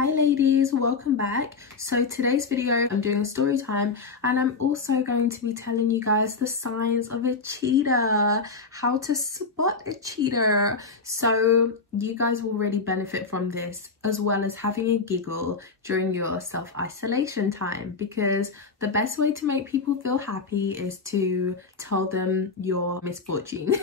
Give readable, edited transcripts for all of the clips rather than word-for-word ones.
Hi ladies, welcome back. So today's video I'm doing a story time, and I'm also going to be telling you guys the signs of a cheater, how to spot a cheater. So you guys will really benefit from this, as well as having a giggle during your self-isolation time, because the best way to make people feel happy is to tell them your misfortune.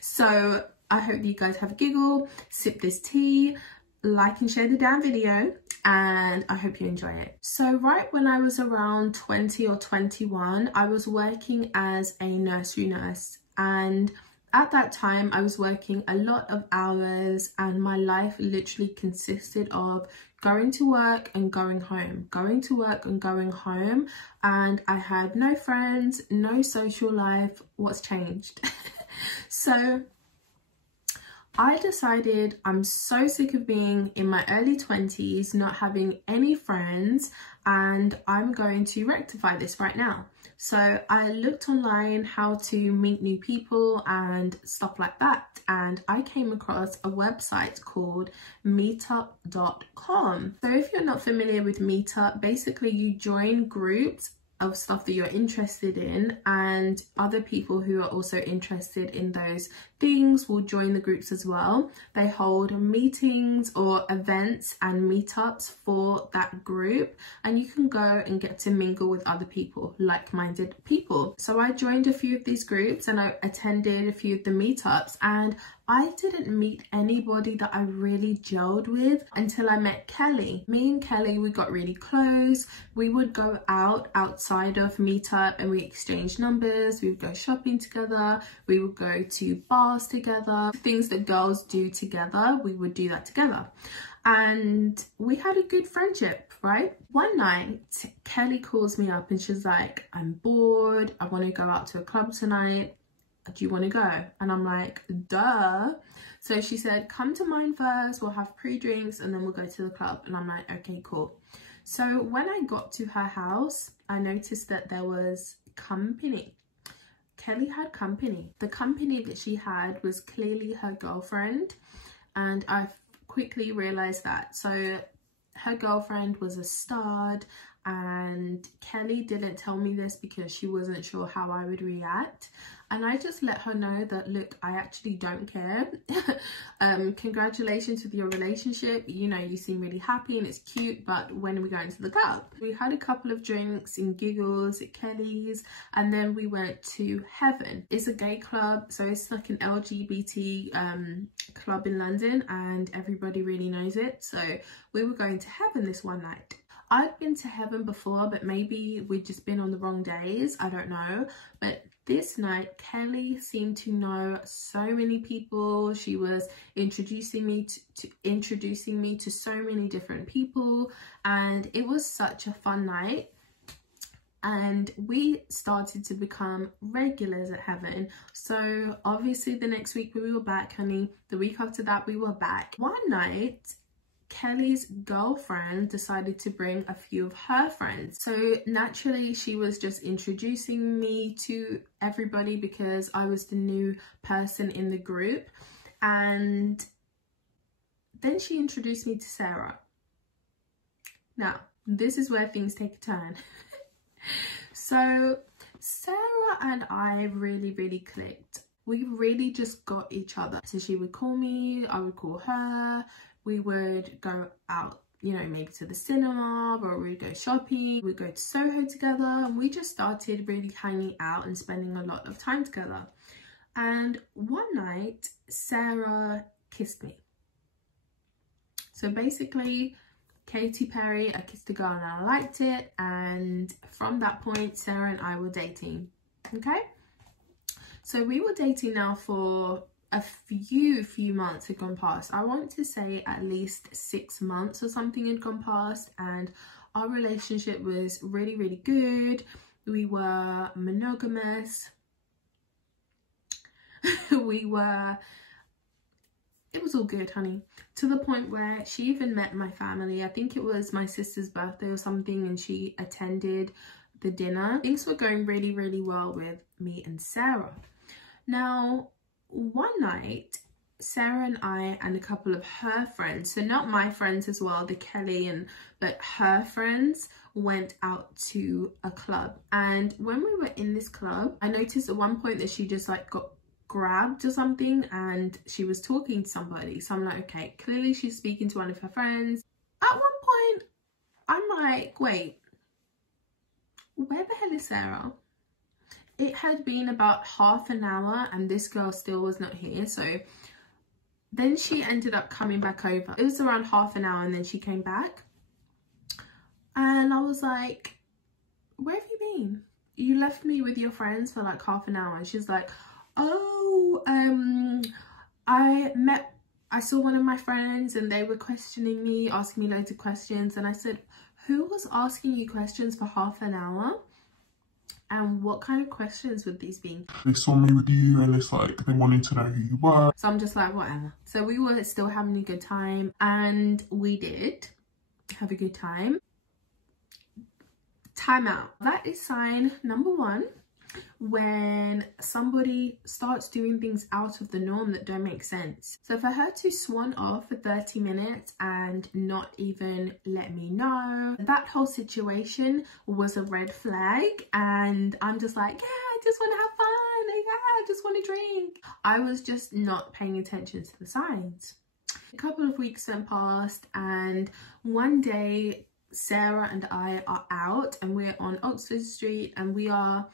So I hope you guys have a giggle, sip this tea, like and share the damn video, and I hope you enjoy it. So right when I was around 20 or 21, I was working as a nursery nurse, and at that time I was working a lot of hours, and my life literally consisted of going to work and going home, going to work and going home, and I had no friends, no social life. What's changed? So I decided I'm so sick of being in my early 20s, not having any friends, and I'm going to rectify this right now. So I looked online how to meet new people and stuff like that, and I came across a website called meetup.com. So if you're not familiar with Meetup, basically you join groups of stuff that you're interested in, and other people who are also interested in those things will join the groups as well. They hold meetings or events and meetups for that group, and you can go and get to mingle with other people, like-minded people. So I joined a few of these groups and I attended a few of the meetups, and I didn't meet anybody that I really gelled with until I met Kelly. Me and Kelly, we got really close. We would go outside of Meetup and we exchanged numbers. We would go shopping together. We would go to bars together. Things that girls do together, we would do that together. And we had a good friendship, right? One night, Kelly calls me up and she's like, I'm bored. I want to go out to a club tonight. Do you want to go? And I'm like, duh. So she said, come to mine first, we'll have pre-drinks and then we'll go to the club. And I'm like, okay, cool. So when I got to her house, I noticed that there was company. Kelly had company. The company that she had was clearly her girlfriend, and I quickly realized that. So her girlfriend was a stud, and Kelly didn't tell me this because she wasn't sure how I would react, and I just let her know that, look, I actually don't care. Congratulations with your relationship, you know, you seem really happy and it's cute, but when are we going to the club? We had a couple of drinks and giggles at Kelly's, and then we went to Heaven. It's a gay club, so it's like an LGBT club in London, and everybody really knows it. So we were going to Heaven this one night. I'd been to Heaven before, but maybe we'd just been on the wrong days, I don't know. But this night, Kelly seemed to know so many people. She was introducing me to so many different people, and it was such a fun night. And we started to become regulars at Heaven. So obviously the next week we were back, honey. The week after that we were back. One night, Kelly's girlfriend decided to bring a few of her friends. So naturally she was just introducing me to everybody because I was the new person in the group. And then she introduced me to Sarah. Now, this is where things take a turn. So Sarah and I really clicked. We really just got each other. So she would call me, I would call her. We would go out, you know, maybe to the cinema, or we'd go shopping. We'd go to Soho together, and we just started really hanging out and spending a lot of time together. And one night, Sarah kissed me. So basically, Katy Perry, I kissed a girl and I liked it. And from that point, Sarah and I were dating, okay? So we were dating now for a few months had gone past. I want to say at least 6 months or something had gone past, and our relationship was really good. We were monogamous. It was all good, honey, to the point where she even met my family. I think it was my sister's birthday or something, and she attended the dinner. Things were going really well with me and Sarah. Now, one night, Sarah and I and a couple of her friends, so not my friends as well, the Kelly but her friends, went out to a club. And when we were in this club, I noticed at one point that she just like got grabbed or something and she was talking to somebody. So I'm like, okay, clearly she's speaking to one of her friends. At one point I'm like, wait, where the hell is Sarah? It had been about half an hour and this girl still was not here. So then she ended up coming back over. It was around half an hour and then she came back. And I was like, where have you been? You left me with your friends for like half an hour. And she's like, oh, I saw one of my friends and they were questioning me, asking me loads of questions. And I said, who was asking you questions for half an hour? And what kind of questions would these be? They saw me with you and it's like they wanted to know who you were. So I'm just like, whatever. So we were still having a good time and we did have a good time. Time out. That is sign number one when somebody starts doing things out of the norm that don't make sense. So for her to swan off for 30 minutes and not even let me know, that whole situation was a red flag. And I'm just like, yeah, I just want to have fun, yeah, I just want to drink. I was just not paying attention to the signs. A couple of weeks went past and one day Sarah and I are out and we're on Oxford Street and we are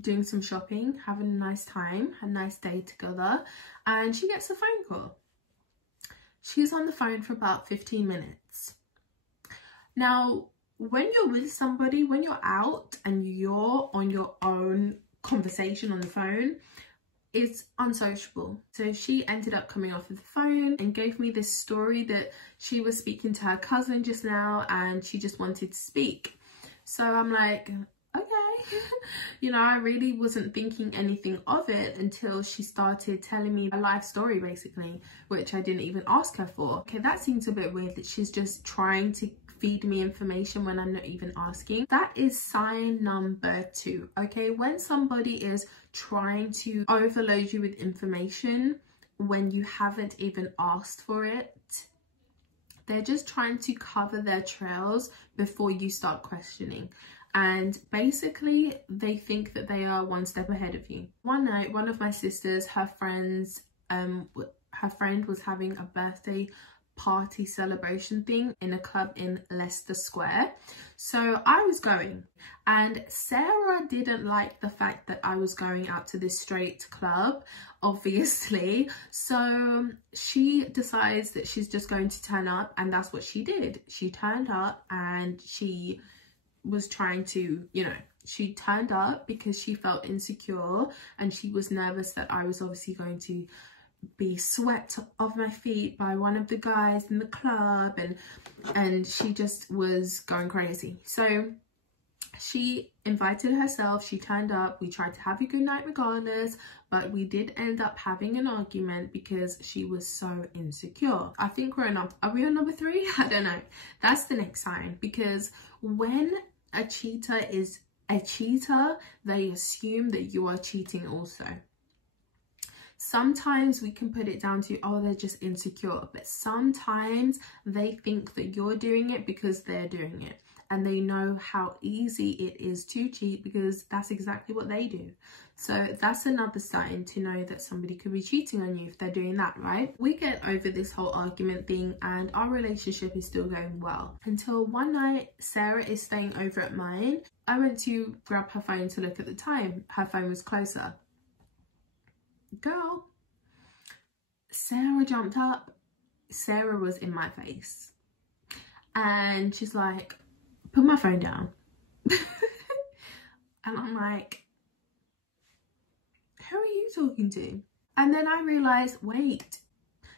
doing some shopping, having a nice time, a nice day together, and she gets a phone call. She's on the phone for about 15 minutes. Now, when you're with somebody, when you're out and you're on your own conversation on the phone, it's unsociable. So she ended up coming off of the phone and gave me this story that she was speaking to her cousin just now and she just wanted to speak. So I'm like, okay. You know, I really wasn't thinking anything of it until she started telling me a life story basically, which I didn't even ask her for. Okay, that seems a bit weird that she's just trying to feed me information when I'm not even asking. That is sign number 2. Okay, when somebody is trying to overload you with information when you haven't even asked for it, they're just trying to cover their trails before you start questioning. And basically they think that they are one step ahead of you. One night, one of my sisters, her friend was having a birthday party celebration thing in a club in Leicester Square. So I was going, and Sarah didn't like the fact that I was going out to this straight club, obviously. So she decides that she's just going to turn up, and that's what she did. She turned up and she was trying to, you know, she turned up because she felt insecure and she was nervous that I was obviously going to be swept off my feet by one of the guys in the club, and she just was going crazy. So she invited herself, she turned up, we tried to have a good night regardless, but we did end up having an argument because she was so insecure. I think are we on number 3? I don't know. That's the next sign, because when a cheater is a cheater, they assume that you are cheating also. Sometimes we can put it down to, oh, they're just insecure, but sometimes they think that you're doing it because they're doing it, and they know how easy it is to cheat because that's exactly what they do. So that's another sign to know that somebody could be cheating on you if they're doing that, right? We get over this whole argument thing and our relationship is still going well until one night Sarah is staying over at mine. I went to grab her phone to look at the time. Her phone was closer. Girl, Sarah jumped up. Sarah was in my face and she's like, put my phone down. And I'm like, who are you talking to? And then I realized, wait,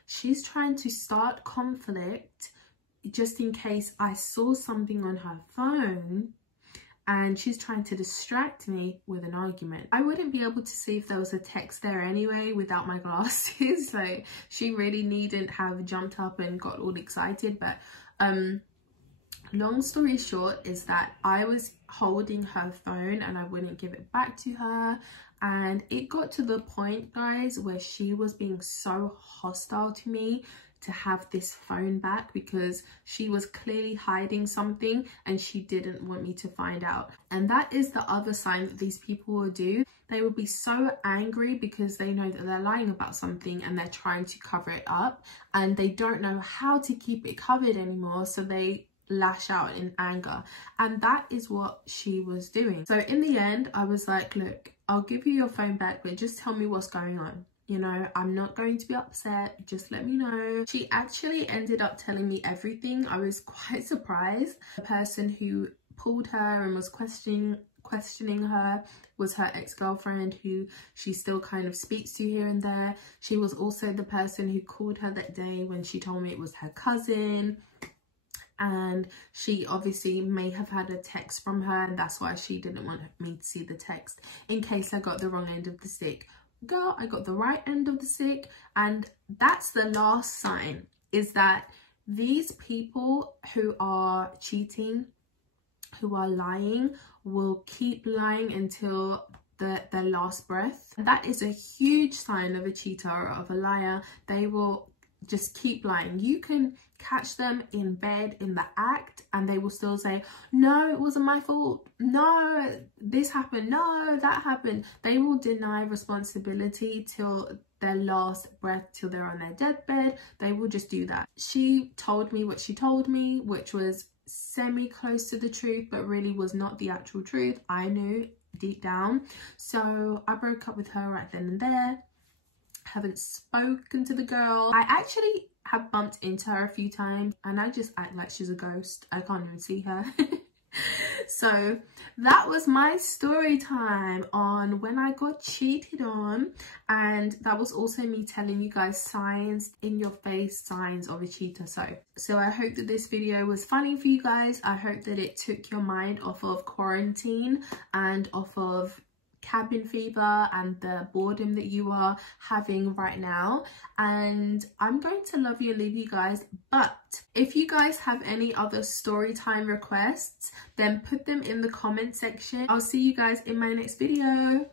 she's trying to start conflict just in case I saw something on her phone, and she's trying to distract me with an argument. I wouldn't be able to see if there was a text there anyway without my glasses, so she really needn't have jumped up and got all excited. But Long story short is that I was holding her phone and I wouldn't give it back to her, and it got to the point, guys, where she was being so hostile to me to have this phone back, because she was clearly hiding something and she didn't want me to find out. And that is the other sign that these people will do. They will be so angry because they know that they're lying about something and they're trying to cover it up, and they don't know how to keep it covered anymore, so they lash out in anger. And that is what she was doing. So in the end, I was like, look, I'll give you your phone back, but just tell me what's going on. You know, I'm not going to be upset, just let me know. She actually ended up telling me everything. I was quite surprised. The person who pulled her and was questioning her was her ex-girlfriend, who she still kind of speaks to here and there. She was also the person who called her that day when she told me it was her cousin. And she obviously may have had a text from her, and that's why she didn't want me to see the text in case I got the wrong end of the stick. Girl, I got the right end of the stick. And that's the last sign, is that these people who are cheating, who are lying, will keep lying until their last breath. And that is a huge sign of a cheater or of a liar. They will just keep lying. You can catch them in bed in the act and they will still say, no, it wasn't my fault, no, this happened, no, that happened. They will deny responsibility till their last breath, till they're on their deathbed. They will just do that. She told me what she told me, which was semi close to the truth, but really was not the actual truth. I knew deep down. So I broke up with her right then and there. Haven't spoken to the girl. I actually have bumped into her a few times and I just act like she's a ghost. I can't even see her. So that was my story time on when I got cheated on, and that was also me telling you guys signs, in your face signs of a cheater. So I hope that this video was funny for you guys. I hope that it took your mind off of quarantine and off of cabin fever and the boredom that you are having right now. And I'm going to love you and leave you guys, but if you guys have any other story time requests, then put them in the comment section. I'll see you guys in my next video.